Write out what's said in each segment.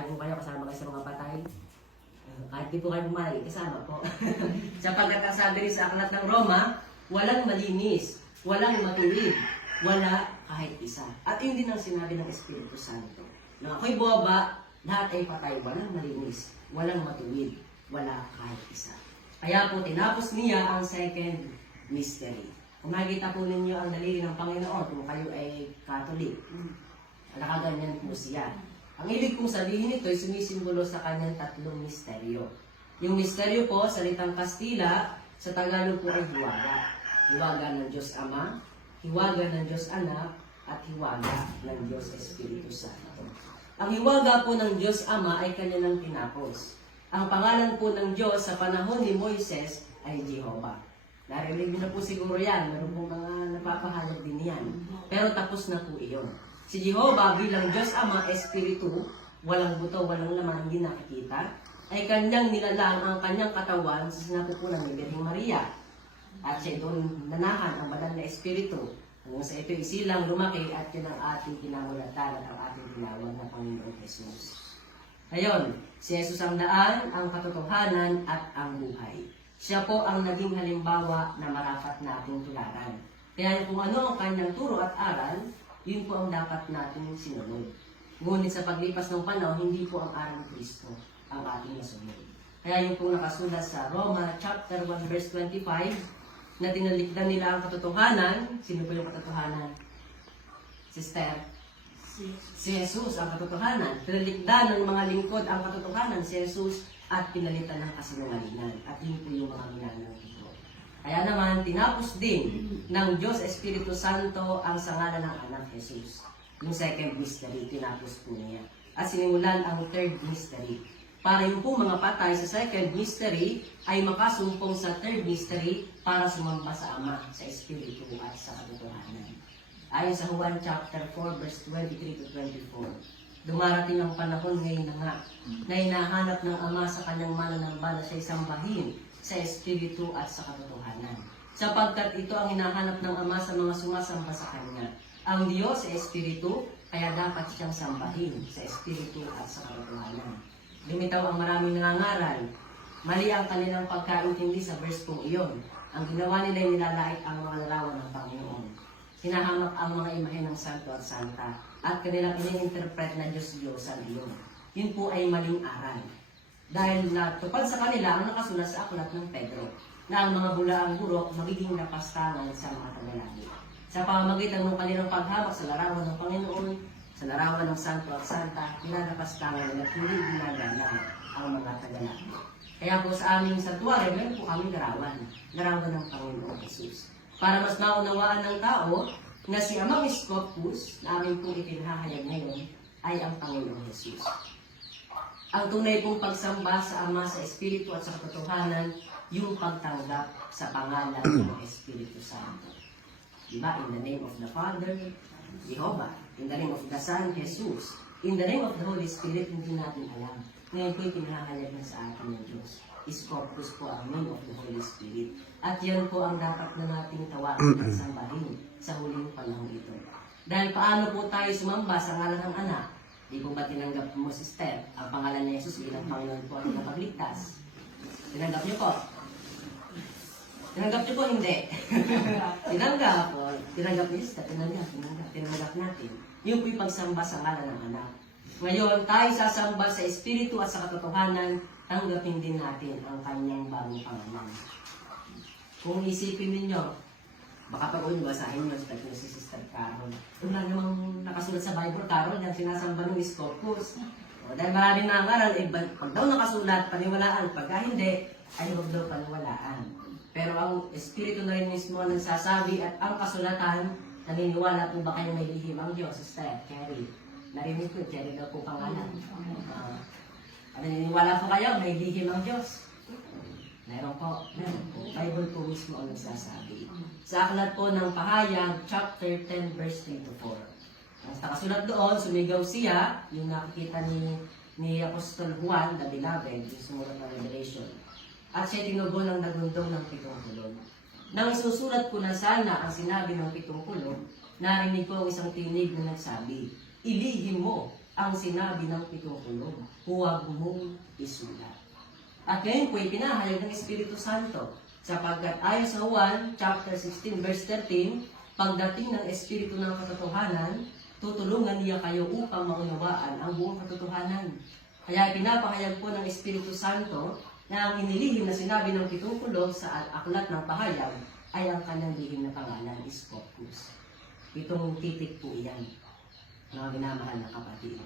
Kain po kayo kasama kayo sa mga patay. Kahit di po kayo pumalay, kasama po. Sapagkat ang sabi rin sa aklat ng Roma, walang malinis, walang matuwid, wala kahit isa. At yun din ang sinabi ng Espiritu Santo. Nang ako'y bumaba, lahat ay patay, walang malinis, walang matuwid, wala kahit isa. Kaya po tinapos niya ang second mystery. Kung makikita po ninyo ang daliri ng Panginoon, kung kayo ay Catholic, nakaganyan po siya. Ang ibig kong sabihin nito ay sumisimbolo sa kanyang tatlong misteryo. Yung misteryo po, salitang Kastila, sa Tagalog po ay hiwaga. Hiwaga ng Diyos Ama, hiwaga ng Diyos Anak, at hiwaga ng Diyos Espiritu Santo. Ang hiwaga po ng Diyos Ama ay kanya nang tinapos. Ang pangalan po ng Diyos sa panahon ni Moises ay Jehovah. Narinig niyo na po siguro yan, meron po mga napapahayag din yan. Pero tapos na po iyon. Si Jehovah bilang Diyos Ama, Espiritu, walang buto, walang laman, hindi nakikita, ay kanyang nilalang ang kanyang katawan sa sinapupunan ni Birheng Maria. At siya doon nanahan ang banal na Espiritu. Hanggang sa ito isilang lumaki at yun ang ating kinamulatan at ang ating tinawag na Panginoong Jesus. Ngayon, si Jesus ang daan, ang katotohanan at ang buhay. Siya po ang naging halimbawa na marapat nating tularan. Kaya kung ano ang kanyang turo at aral, yun po ang dapat natin sinunod. Ngunit sa paglipas ng panahon, hindi po ang aral ni Kristo ang ating nasunod. Kaya yun po nakasulat sa Roma chapter 1 verse 25 na tinalikdan nila ang katotohanan. Sino po yung katotohanan? Sister? Si Jesus ang katotohanan. Tinalikdan ng mga lingkod ang katotohanan si Jesus at pinalitan ng kasinungalingan. At yun po yung mga minanang ito. Kaya naman, tinapos din ng Diyos Espiritu Santo ang sangalan ng anak Jesus. Yung second mystery, tinapos po niya. At sinimulan ang third mystery. Para yung po mga patay sa second mystery ay makasumpong sa third mystery para sumamba sa Ama, sa Espiritu at sa katotohanan. Ayon sa Juan chapter 4 verse 23 to 24. Dumarating ang panahon ngayon na nga na hinahanap ng Ama sa kanyang mananamba na siya sambahin sa Espiritu at sa katotohanan. Sapagkat ito ang hinahanap ng Ama sa mga sumasamba sa Kanya. Ang Diyos sa Espiritu, kaya dapat siyang sambahin sa Espiritu at sa katotohanan. Lumitaw ang maraming nangangaral. Mali ang kanilang pagkaintindi sa verse kong iyon. Ang ginawa nila ay nilalait ang mga larawan ng Panginoon. Hinahanap ang mga imahe ng Santo at Santa at kanilang ini-interpret na Diyos-Diyosan iyon. Yun po ay maling aral. Dahil natupad sa kanila ang nakasulat sa aklat ng Pedro na ang mga bulaang burok magiging napastangan sa mga tagalagi. Sa pamamagitan ng kanilang paghamak sa larawan ng Panginoon, sa larawan ng Santo at Santa, pinanapastangan nila at hindi ginagana ang mga tagalagi. Kaya po sa aming santuario, meron po kami larawan ng Panginoong Jesus. Para mas maunawaan ng tao na si Amang Scopus na aming pong ipinahayag ngayon ay ang Panginoong Jesus. Ang tunay pong pagsamba sa Ama, sa Espiritu at sa katotohanan, yung pagtanggap sa pangalan ng Espiritu Santo. Diba? In the name of the Father, Jehovah. In the name of the Son, Jesus. In the name of the Holy Spirit, hindi natin alam. Ngayon po'y pinahayag na sa atin ng Diyos. Scopus po ang name of the Holy Spirit. At yan po ang dapat na nating tawagin at sambahin sa huling panahon ito. Dahil paano po tayo sumamba sa ngalan ng anak? Di po ba tinanggap mo, sister, ang pangalan ni Jesus bilang Panginoon po at nakapagligtas? Tinanggap niyo po? Tinanggap niyo po, hindi. Tinanggap po. Tinanggap niyo, sister, tinanggap natin. Yung po yung pagsamba sa ngalan ng anak. Ngayon, tayo sasamba sa Espiritu at sa katotohanan, tanggapin din natin ang kanyang bagong pangalan. Kung isipin ninyo, baka pag basahin nyo si Sister Carol. Wala namang nakasulat sa Bible, Carol, yung sinasamba ng Scopus. Dahil maraming nangaral, pag daw nakasulat, paniwalaan. Pagka hindi, ay huwag daw paniwalaan. Pero ang Espiritu na rin mismo ang nagsasabi at ang kasulatan, naniniwala po ba kayo may lihim ang Diyos? Sister, Kerry. Narinig ko, Kerry daw po pangalan. Naniniwala po kayo, may lihim ang Diyos? Meron po. Bible po mismo ang nagsasabi. Sa aklat po ng Pahayag, chapter 10, verse 3 to 4. Ang nakasulat doon, sumigaw siya, yung nakikita ni Apostol Juan, the Beloved, yung sumulat ng Revelation. At siya tinugon ng nagundong ng 7 kulog. Nang isusulat ko na sana ang sinabi ng 7 kulog, narinig ko ang isang tinig na nagsabi, ilihim mo ang sinabi ng pitong kulog, huwag mong isulat. At ngayon po, ipinahayag ng Espiritu Santo, sapagkat ayon sa Juan, chapter 16, verse 13, pagdating ng Espiritu ng katotohanan, tutulungan niya kayo upang maunawaan ang buong katotohanan. Kaya pinapahayag po ng Espiritu Santo na ang inilihim na sinabi ng pitong kulog sa aklat ng pahayag ay ang kanyang lihim na pangalan, Scopus. Pitong titik po iyan, mga minamahal na kapatid.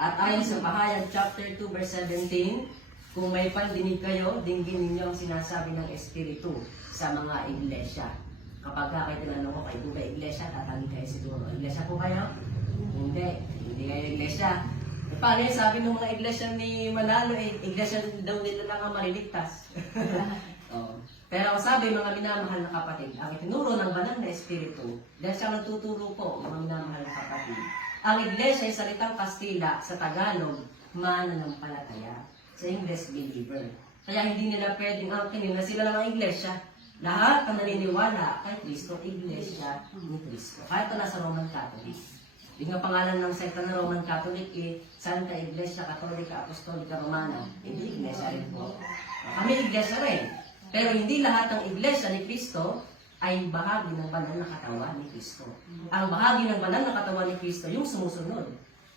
At ayon sa pahayag chapter 2 verse 17, kung may pandinig kayo, dinggin ninyo ang sinasabi ng Espiritu sa mga iglesia. Kapag kayo tinanong ko, kayo po ba iglesia? Tatangin kayo siguro, iglesia po kayo? Hindi kayo iglesia. E paano yun? Sabi ng mga iglesia ni Manalo, iglesia daw nila lang ang maliligtas. Pero sabi mga minamahal na kapatid, ang itinuro ng banal na Espiritu, dahil siya nagtuturo po, mga minamahal na kapatid, ang iglesia ay salitang Kastila, sa Tagalog, mananampalataya, sa English, believer. Kaya hindi nila pwedeng angkinin na sila lang ang iglesia. Lahat ang naniniwala kay Kristo, iglesia ni Kristo. Kahit ito nasa Roman Catholic. Yung nga pangalan ng sekta ng Roman Catholic, Santa Iglesia Catholica Apostolica Romana. Hindi iglesia rin po. Kami iglesia rin. Pero hindi lahat ng iglesia ni Kristo ay bahagi ng banal na katawan ni Kristo. Ang bahagi ng banal na katawan ni Kristo, yung sumusunod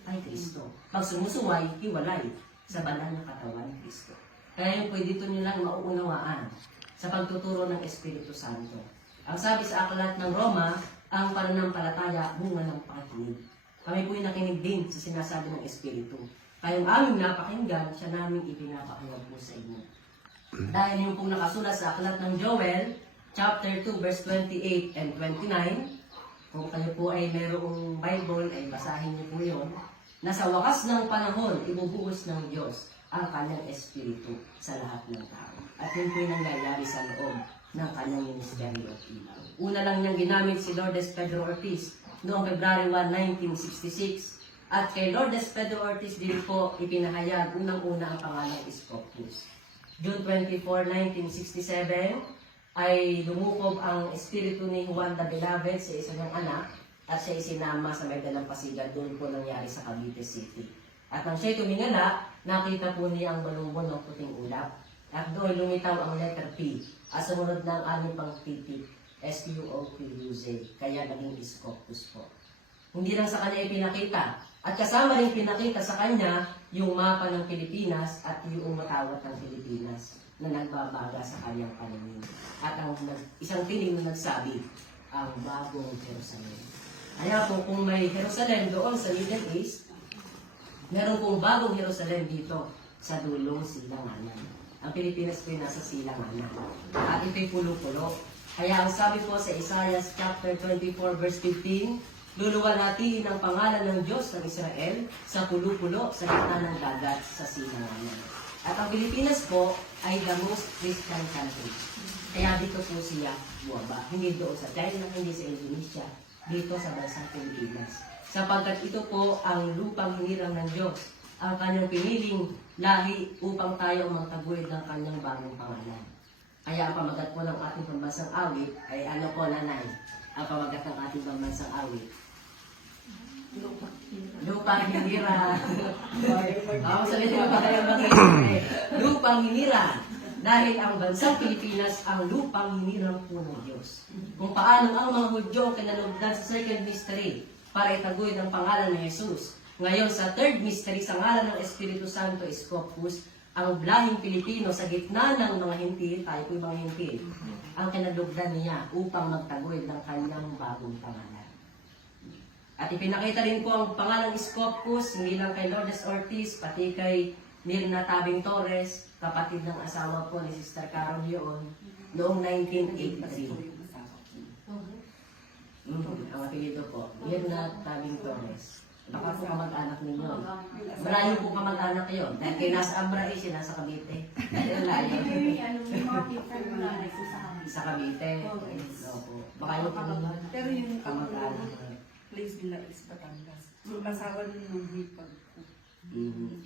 kay Kristo. Pag sumusuway, hiwalay sa banal na katawan ni Kristo. Kaya yung pwede dito nyo lang mauunawaan sa pagtuturo ng Espiritu Santo. Ang sabi sa aklat ng Roma, ang pananampalataya, bunga ng pakikinig. Kami po'y nakinig din sa sinasabi ng Espiritu. Kayong aming napakinggan, siya namin ipinapakinggan po sa inyo. Dahil yung pong nakasulat sa aklat ng Joel, chapter 2, verse 28 and 29, kung kayo po ay merong Bible, ay basahin niyo po yun, na sa wakas ng panahon, ibubuhos ng Diyos ang kanyang Espiritu sa lahat ng tao. At yun po yung nangyayari sa loob ng kanyang ministeryo at ilaw. Una lang niyang ginamit si Lourdes Pedro Ortiz noong February 1, 1966. At kay Lourdes Pedro Ortiz din po ipinahayag unang-una ang pangalang Scopus. June 24, 1967 ay lumukob ang espiritu ni Juan the Beloved sa isa niyang anak at siya isinama sa may dalampasigan. Doon po nangyari sa Cavite City. At nang siya'y tumingala, nakita po niya ang balumbon ng puting ulap. At doon lumitaw ang letter P. At sumunod na ang aming pang titik, S-Q-O-P-U-Z. Kaya naging Scopus po. Hindi lang sa kanya ipinakita. At kasama rin pinakita sa kanya yung mapa ng Pilipinas at yung matawat ng Pilipinas na nagbabaga sa kanyang paningin. At ang isang tiling na nagsabi, ang bagong Jerusalem. Kaya po kung may Jerusalem doon sa Middle East, meron pong bagong Jerusalem dito sa dulong Silanganan. Ang Pilipinas po nasa Silanganan. At ito'y pulo-pulo. Kaya ang sabi po sa Isaiah chapter 24 verse 15, luluwalhatiin ang pangalan ng Diyos ng Israel sa pulo-pulo sa gitna ng dagat sa Silanganan. At ang Pilipinas po ay the most Christian country. Kaya dito po siya buwaba. Hindi doon sa China, hindi sa Indonesia, dito sa bansang Pilipinas. Sapagkat ito po ang lupang hinirang ng Diyos, ang kanyang piniling lahi upang tayo magtaguyod ng kanyang bagong pangalan. Kaya ang pamagat po ng ating pambansang awit ay ano po, nanay? Ang pamagat ng ating pambansang awit. Lupang hinira. Lupang hinira. Dahil ang bansang Pilipinas ang lupang hinirang po ng Diyos. Kung paano ang mga Hudyo kinalugdan sa second mystery para itaguyod ang pangalan ni Jesus. Ngayon sa third mystery sa ngalan ng Espiritu Santo Scopus, ang blahing Pilipino sa gitna ng mga hintil, tayo po yung mga hintil, ang kinalugdan niya upang magtaguyod ng kanyang bagong pangalan. At ipinakita rin po ang pangalang Scopus, hindi lang kay Lourdes Ortiz, pati kay Mirna Tabing Torres, kapatid ng asawa po ni Sister Carol Leon, noong 1983. Ang apelido po, Mirna Tabing Torres. Baka po kamag-anak ninyo. Malayo po kamag-anak yun. Dahil kay nasa Ambra siya, nasa Cavite. Dahil layo. Sa Cavite. Opo. Baka yung pero yung kamag-anak. place nila is Batangas. Yung asawa nung hipag ko.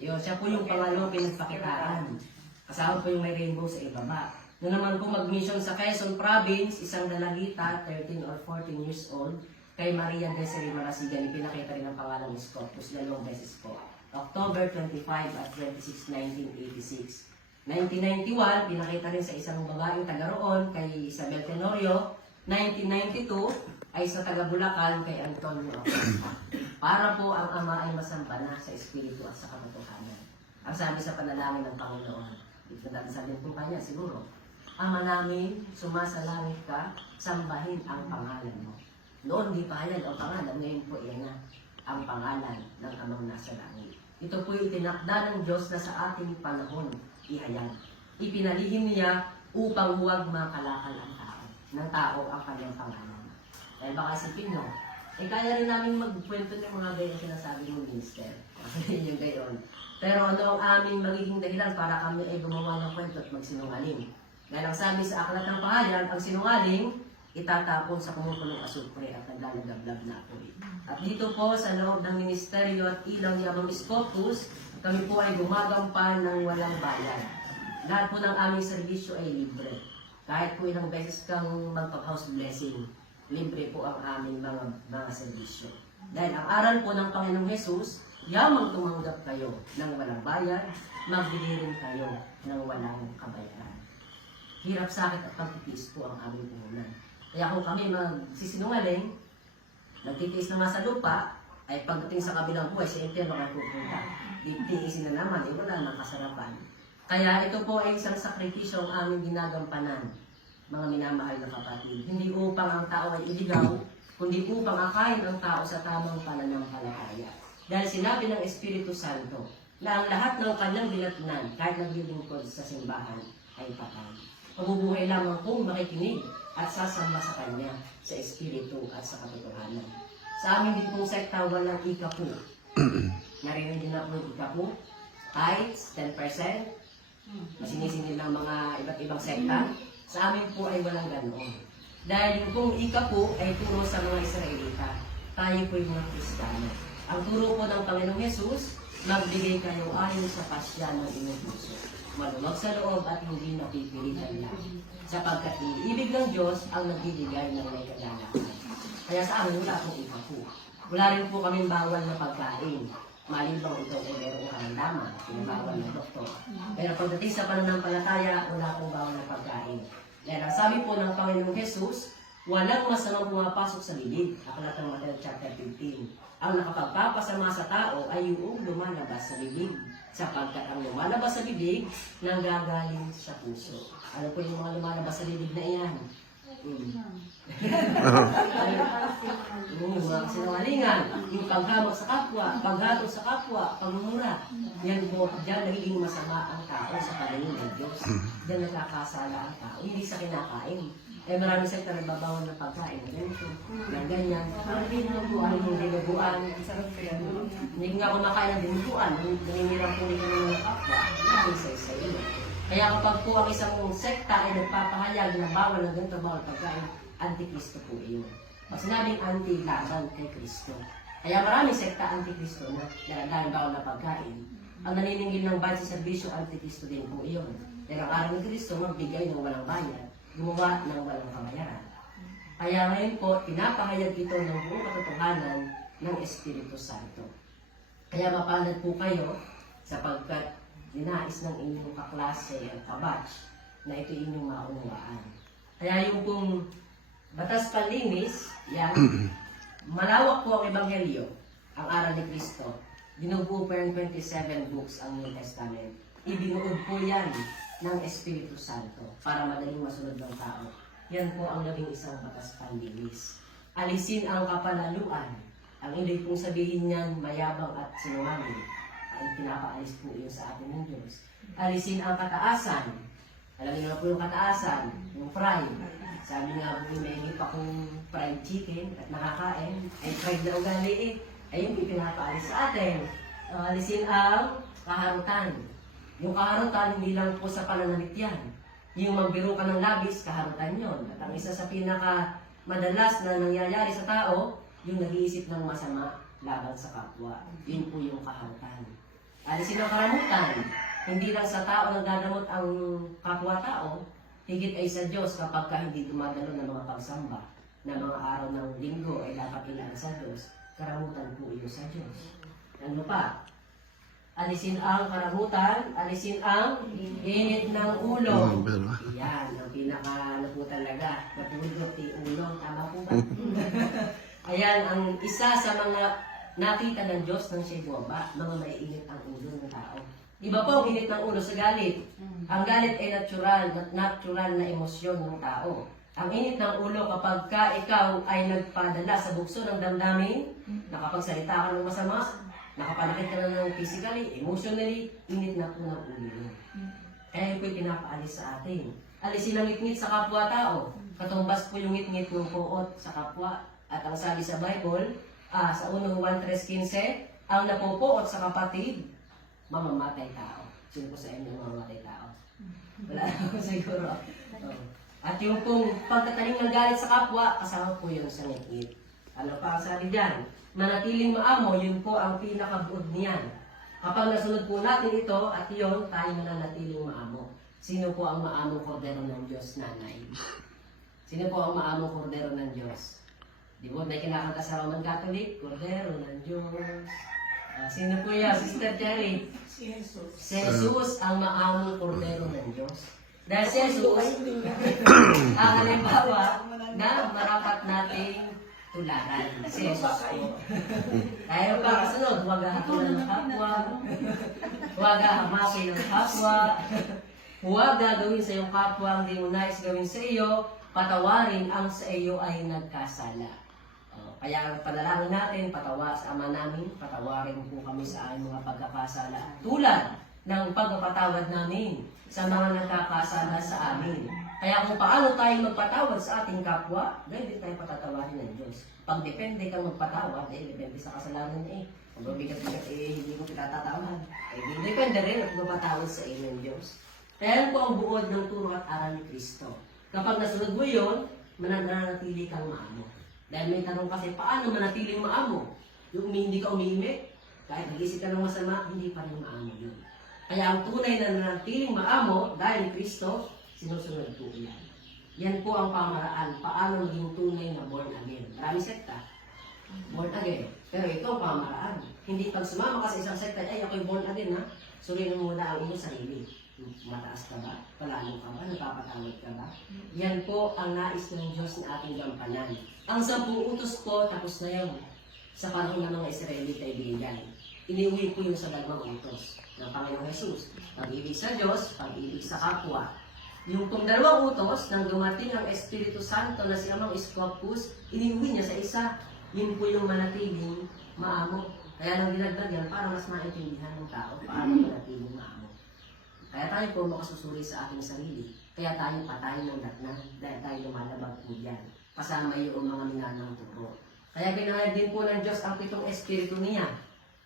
Yun, siya po yung pangalawang pinagpakitaan. Kasama po yung may rainbow sa ibaba. Noon naman po mag-mission sa Quezon Province, isang dalagita, 13 or 14 years old, kay Maria Desiree Marasigan, ipinakita rin ang pangalang Scopus, 2 beses po. October 25 at 26, 1986. 1991, pinakita rin sa isang babaeng taga roon kay Isabel Tenorio. 1992 ay sa taga Bulacan kay Antonio Acosta. Para po ang ama ay masamba na sa espiritu at sa katotohanan. Ang sabi sa panalangin ng Panginoon, dito natin sabihin po kanya siguro, Ama namin, sumasalangit ka, sambahin ang pangalan mo. Noon di pa yan ang pangalan, ngayon po yan na ang pangalan ng amang nasa langit. Ito po yung tinakda ng Diyos na sa ating panahon ihayag. Ipinalihim niya upang huwag makalakal ng tao ang kanyang pangalan. Dahil baka isipin nyo, kaya rin namin magkwento ng mga gayon sinasabi ng minister. Kasi yung gayon. Pero ano ang aming magiging dahilan para kami ay gumawa ng kwento at magsinungaling? Dahil ang sabi sa aklat ng Pahayan, ang sinungaling, itatapon sa kumukulong asupre at naglalagablab na apoy. At dito po sa loob ng ministeryo at ilaw ni Amang Scotus, kami po ay gumagampan ng walang bayad. Lahat po ng aming serbisyo ay libre. Kahit po ilang beses kang magpag-house blessing, libre po ang aming mga serbisyo. Dahil ang aral po ng Panginoong Jesus, yamang tumanggap kayo ng walang bayad, magbigay rin kayo ng walang kabayaran. Hirap, sakit at pagtitiis po ang aming puhunan. Kaya kung kami magsisinungaling, nagtitiis naman sa lupa, ay pagdating sa kabilang buhay, sa impyerno ay pupunta. Titiisin na naman, wala nang kasarapan. Kaya ito po ay isang sakripisyo ang aming ginagampanan, mga minamahal na kapatid. Hindi upang ang tao ay iligaw, kundi upang akayin ang tao sa tamang pananampalataya. Dahil sinabi ng Espiritu Santo na ang lahat ng kanyang dinatnan, kahit naglilingkod sa simbahan, ay patay. Mabubuhay lamang kung makikinig at sasamba sa Kanya, sa Espiritu at sa katotohanan. Sa amin din pong sekta, walang ikapu. Narinig din na po yung ikapu, tithes, 10%, masinisingil ng mga iba't ibang sekta. Sa amin po ay walang ganoon. Dahil yung pong ikapu ay turo sa mga Israelita, tayo po yung mga Kristiyano. Ang turo po ng Panginoong Jesus, magbigay kayo ayon sa pasya ng inyong puso. Maluwag sa loob at hindi napipilitan lang. Sapagkat iniibig ng Diyos ang nagbibigay ng may kagalakan. Kaya sa amin wala pong ikapu. Wala rin po kaming bawal na pagkain. Malibang ito ay merong karamdaman, pinabawal ng doktor. Pero pagdating sa pananampalataya, wala pong bawal na pagkain. Dahil ang sabi po ng Panginoong Jesus, walang masamang pumapasok sa bibig. Aklat ng Mateo chapter 15. Ang nakapagpapasama sa tao ay yung lumalabas sa bibig. Sapagkat ang lumalabas sa bibig, nanggagaling sa puso. Ano po yung mga lumalabas sa bibig na iyan? Mga sinungalingan, yung paghamag sa kapwa, paghatol sa kapwa, pagmumura. Yan po, diyan nagiging masama ang tao sa paningin ng Diyos. Diyan nagkakasala ang tao, hindi sa kinakain. Eh maraming sekta nagbabawal ng pagkain. Ganito, ganyan. Hindi dinuguan, yung dinuguan. Hindi nga kumakain ng dinuguan. Naninirang po nila ng mga kapwa. Isa-isa yun. Kaya kapag po ang isang sekta ay nagpapahayag na bawal ng ganito, bawal pagkain, antikristo po iyon. Pag sinabing anti-laban kay Kristo. Kaya maraming sekta antikristo na dahil bawal na pagkain. Ang naniningil ng bayad sa serbisyo, antikristo din po iyon. Pero ang araw ni Kristo, magbigay ng walang bayad, gumawa ng walang kabayaran. Kaya ngayon po, pinapahayag ito ng buong katotohanan ng Espiritu Santo. Kaya mapalad po kayo sapagkat dinais ng inyong kaklase at kabatch na ito inyong maunawaan. Kaya yung pong batas panlinis, yan, malawak po ang Ebanghelyo, ang aral ni Kristo. Binubuo po yung 27 books ang New Testament. Ibinuod po yan ng Espiritu Santo para madaling masunod ng tao. Yan po ang naging isang batas panlinis. Alisin ang kapanaluan. Ang hindi pong sabihin niyan mayabang at sinungaling. Ay pinapaalis po yun sa atin ng Diyos. Alisin ang kataasan. Alam niyo na po yung kataasan, yung pride. Sabi nga po, may higit akong fried chicken at nakakain. Ay fried na ugali eh. Ayun po pinapaalis sa atin. Alisin ang kaharutan. Yung kaharutan, hindi lang po sa pananamit yan. Yung magbiro ka ng labis, kaharutan yon. At ang isa sa pinaka madalas na nangyayari sa tao, yung nag-iisip ng masama laban sa kapwa. Yun po yung kaharutan. Alisin ang karamutan. Hindi lang sa tao nagdadamot ang kapwa-tao, higit ay sa Diyos kapag ka hindi dumadalo ng mga pagsamba na mga araw ng linggo ay dapat ilaan sa Diyos. Karamutan po yun sa Diyos. Ano pa? alisin ang karabutan, alisin ang init ng ulo. Yan, ang pinaka ano po talaga, napulot ulo, tama po ba? Ayan, ang isa sa mga nakita ng Diyos nang siya'y bumaba, mga maiinit ang ulo ng tao. Iba po ang init ng ulo sa galit. Ang galit ay natural na emosyon ng tao. Ang init ng ulo kapag ka ikaw ay nagpadala sa bukso ng damdamin, nakapagsalita ka ng masama, nakapanakit ka na ng physically, emotionally, init na po ng ulo. Kaya yun po'y pinapaalis sa atin. Alisin ang ngit-ngit sa kapwa-tao. Katumbas po yung ngit-ngit ng puot sa kapwa. At ang sabi sa Bible, sa unang 1:3:15, ang napupuot sa kapatid, mamamatay tao. Sino po sa inyo mamamatay tao? Wala naman siguro. At yung pong pagkatanim ng galit sa kapwa, kasama po yun sa ngit-ngit. Ano pa ang sabi dyan? Manatiling maamo, yun po ang pinakabuod niyan. Kapag nasunod po natin ito, at yun, tayo mananatiling maamo. Sino po ang maamong kordero ng Diyos, nanay? Sino po ang maamong kordero ng Diyos? Di ba, may kinakanta sa Roman Catholic, kordero ng Diyos. Sino po yan, Sister Jerry? Si Jesus. Si Jesus ang maamong kordero ng Diyos. Dahil si Jesus, ang halimbawa na marapat nating tularan. Si Jesus po. Tayo pa kasunod, huwag hatulan ng kapwa, huwag hamakin ng kapwa, huwag gagawin sa iyong kapwa ang di mo nais gawin sa iyo, patawarin ang sa iyo ay nagkasala. Kaya ang panalangin natin, patawa sa Ama namin, patawarin po kami sa aming mga pagkakasala. Tulad ng pagpapatawad namin sa mga nagkakasala sa amin. Kaya kung paano tayo magpatawad sa ating kapwa, dahil din tayo patatawarin ng Diyos. Pag depende kang magpatawad, dahil depende sa kasalanan Kung mabigat-bigat hindi ko pinatatawad. Depende rin at magpatawad sa iyo ng Diyos. Kaya yan po ang buod ng turo at aral ni Kristo. Kapag nasunod mo yun, mananatili kang maamo. Dahil may tanong kasi, paano manatiling maamo? Yung hindi ka umiimik, kahit nag-isip ka ng masama, hindi pa rin maamo yun. Kaya ang tunay na nanatiling maamo, dahil ni Kristo, sinusunod po yan. Yan po ang pamaraan, paano maging tunay na born again. Maraming sekta, born again. Pero ito ang pamaraan. Hindi pag sumama ka sa isang sekta, ay ako'y born again ha. Suriin mo muna ang iyong sarili. Mataas ka ba? Palalo ka ba? Napapatawad ka ba? Yan po ang nais ng Diyos na ating gampanan. Ang 10 utos po, tapos na yun. Sa panahon ng mga Israelita ibigan. Iniuwi po yung sa 2 utos ng Panginoong Jesus. Pag-ibig sa Diyos, pag-ibig sa kapwa. Yung pong 2 utos, nang dumating ang Espiritu Santo na si Amang Scopus, iniuwi niya sa isa. Yun po yung manatiling maamo. Kaya nang dinagdag yan, para mas maintindihan ng tao, paano manatiling maamo. Kaya tayo po makasusuri sa ating sarili. Kaya tayo patay ng datnan dahil tayo lumalabag po dyan. Kasama yung mga minanang turo. Kaya pinahayag din po ng Diyos ang 7 espiritu niya.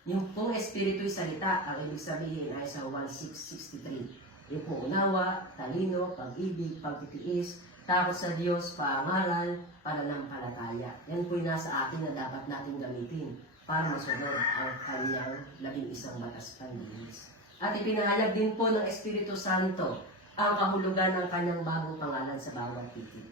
Yung pong espiritu'y salita, ang ibig sabihin ay sa 1:663. Yung po unawa, talino, pag-ibig, pagtitiis, takot sa Diyos, paangaral, pananampalataya. Yan po'y nasa atin na dapat natin gamitin para masunod ang kanyang 11 batas panlinis. At ipinahayag din po ng Espiritu Santo ang kahulugan ng kanyang bagong pangalan sa bawat titik.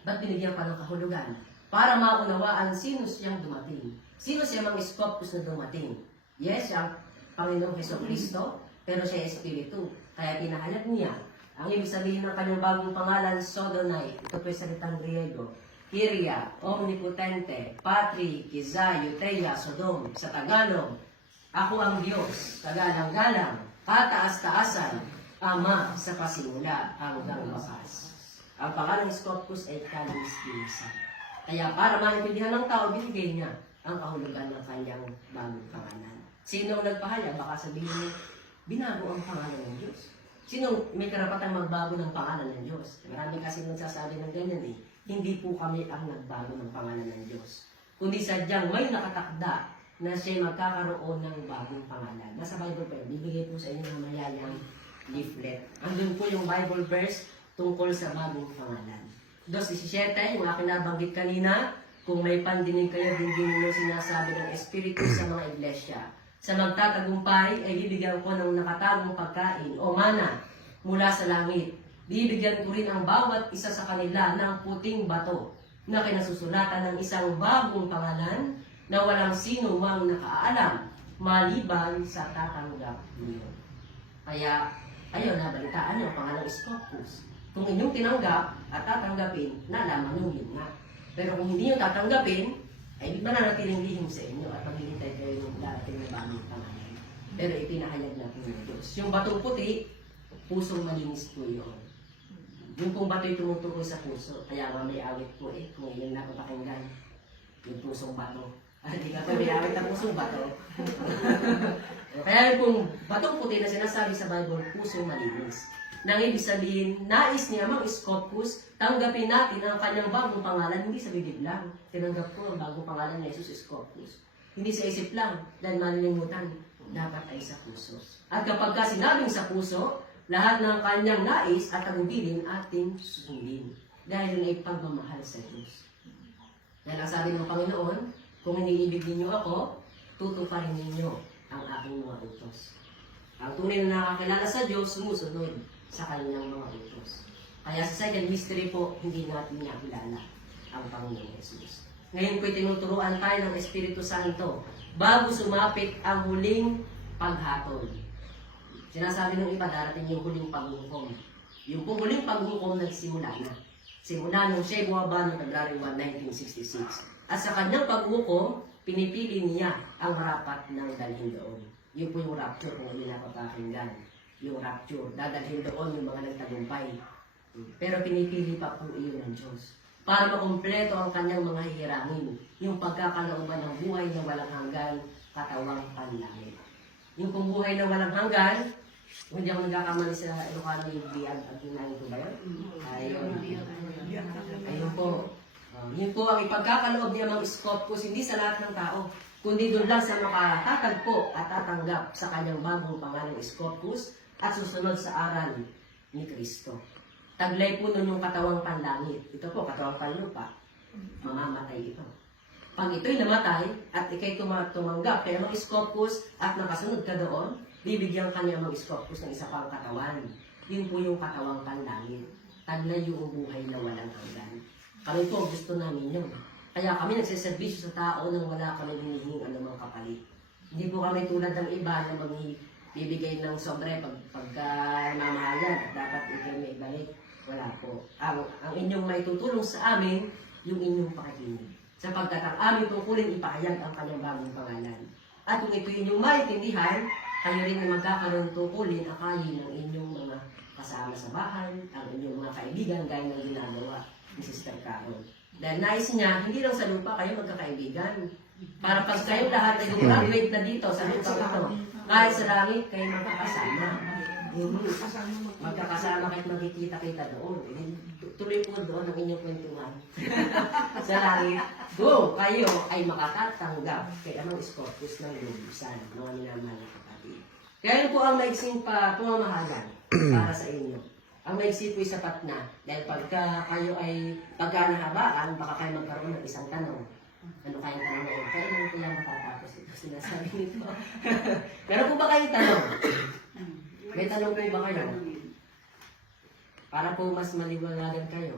Ba't binigyan pa ng kahulugan? Para maunawaan sino siyang dumating. Sino siya mang Scopus na dumating? Yes, siyang Panginoong Jesucristo, pero siya Espiritu. Kaya pinahayag niya. Ang ibig sabihin ng kanyang bagong pangalan, Sodonai. Ito po yung salitang Griego. Kyria, Omnipotente, Patri, Kiza, Euteia, Sodom. Sa Tagalog, ako ang Diyos, kagalang-galang, kataas-taasan, Ama sa pasimula hanggang wakas. Ang pangalang Scopus ay Kalis-Kilisan. Kaya para maintindihan ng tao, binigay niya ang kahulugan ng kanyang bagong pangalan. Sino nagpahayag? Baka sabihin niyo, binago ang pangalan ng Diyos. Sino may karapatang magbago ng pangalan ng Diyos? Marami kasi nagsasabi ng ganyan Hindi po kami ang nagbago ng pangalan ng Diyos. Kundi sadyang may nakatakda na siya magkakaroon ng bagong pangalan. Nasa Bible pa yun, bibigay po sa inyo ng mayayang leaflet. Andun po yung Bible verse tungkol sa bagong pangalan. 2:17, yung aking nabanggit kanina, kung may pandinig kayo, dinggin mo sinasabi ng Espiritu sa mga iglesia. Sa magtatagumpay, ay bibigyan ko ng nakatagong pagkain o mana mula sa langit. Bibigyan ko rin ang bawat isa sa kanila ng puting bato na kinasusulatan ng isang bagong pangalan na walang sino mang nakaalam maliban sa tatanggap niyo. Kaya, ayun, nabalitaan niyo, pangalang Scopus. Kung inyong tinanggap at tatanggapin, nalaman niyo yun nga. Pero kung hindi niyo tatanggapin, ay mananatiling lihim sa inyo at maghihintay kayo ng darating na bagong pangalan. Pero ipinahayag na po ng Diyos. Yung batong puti, pusong malinis po yun. Yung pong bato'y tumutukoy sa puso. Kaya nga may awit po kung inyong napapakinggan. Yung pusong bato. Hindi ka pa may awit na pusong bato. Kaya yung pong batong puti na sinasabi sa Bible, pusong malinis. Nang ibig sabihin, nais ni Amang Scopus, tanggapin natin ang kanyang bagong pangalan, hindi sa bibig lang. Tinanggap ko ang bagong pangalan ni Jesus Scopus. Hindi sa isip lang, dahil malilimutan, dapat ay sa puso. At kapag ka sinabing sa puso, lahat ng kanyang nais at tagubilin ating susundin. Dahil yun ay pagmamahal sa Diyos. Dahil ang sabi ng Panginoon, kung iniibig ninyo ako, tutuparin ninyo ang aking mga utos. Ang tunay na nakakilala sa Diyos, sumusunod sa kanyang mga utos. Kaya sa second mystery po, hindi natin nakilala ang Panginoon Jesus. Ngayon po'y tinuturuan tayo ng Espiritu Santo bago sumapit ang huling paghatol. Sinasabi ng iba, darating yung huling paghukom. Yung pong huling paghukom nagsimula na. Simula nung siya bumaba noong February 1, 1966. At sa kanyang paghukom, pinipili niya ang rapat ng dalhin doon. Yun po yung rapture kung hindi napapakinggan. Yung rapture, dadalhin doon yung mga nagtagumpay. Pero pinipili pa po iyon ng Diyos. Para makumpleto ang kanyang mga hihirangin. Yung pagkakalooban ng buhay na walang hanggan, katawang panlangit. Yung kung buhay na walang hanggan, hindi ako nagkakamali sa Ilocano yung biyag at hinahin ko ba yun? Ayun po. Yun po ang ipagkakaloob niya mga Scopus, hindi sa lahat ng tao, kundi doon lang sa makatatagpo at tatanggap sa kanyang bagong pangalang Scopus at susunod sa aral ni Kristo. Taglay po nun yung katawang panlangit. Ito po, katawang panlupa. Mamamatay ito. Pag ito'y namatay at ikay tumanggap kay Amang Scopus at nakasunod ka doon, bibigyan ka niya Amang Scopus ng isa pang katawan. Yun po yung katawang panlangit. Taglay yung buhay na walang hanggan. Kami po gusto namin yun. Kaya kami nagsiservisyo sa tao nang wala kami hinihing anumang kapalit. Hindi po kami tulad ng iba na magbibigay ng sobre pagka mamahalan at dapat ikaw may balik. Wala po. Ang inyong maitutulong sa amin, yung inyong pakikinig. Sapagkat ang aming tungkulin ipahayag ang kanyang bagong pangalan. At kung ito inyong maintindihan, kayo rin na magkakaroon tungkulin akayin ng inyong mga kasama sa bahay, ang inyong mga kaibigan gaya ng ginagawa ni Sister Carol. Dahil nais niya, hindi lang sa lupa kayo magkakaibigan. Para pag kayo lahat ay graduate na dito sa lupa ito, kahit sa langit kayo magkakasama. Magkakasama kahit magkikita-kita doon. Tuloy po doon ang inyong kwentuhan. Sa langit, go! Kayo ay makatatanggap kay Amang Scopus ng lubusan, mga minamahal na kapatid. Kaya po ang maiksing pamamahalan para sa inyo. Ang maiksi po'y sapat na. Dahil pagka kayo ay pagkanahabaan, baka kayo magkaroon ng isang tanong. Ano kayong tanong na yun? Kailan kaya matatapos ito? Sinasabi nito. Meron po ba kayong tanong? May tanong po ba kayo? Para po mas maliwanagan kayo.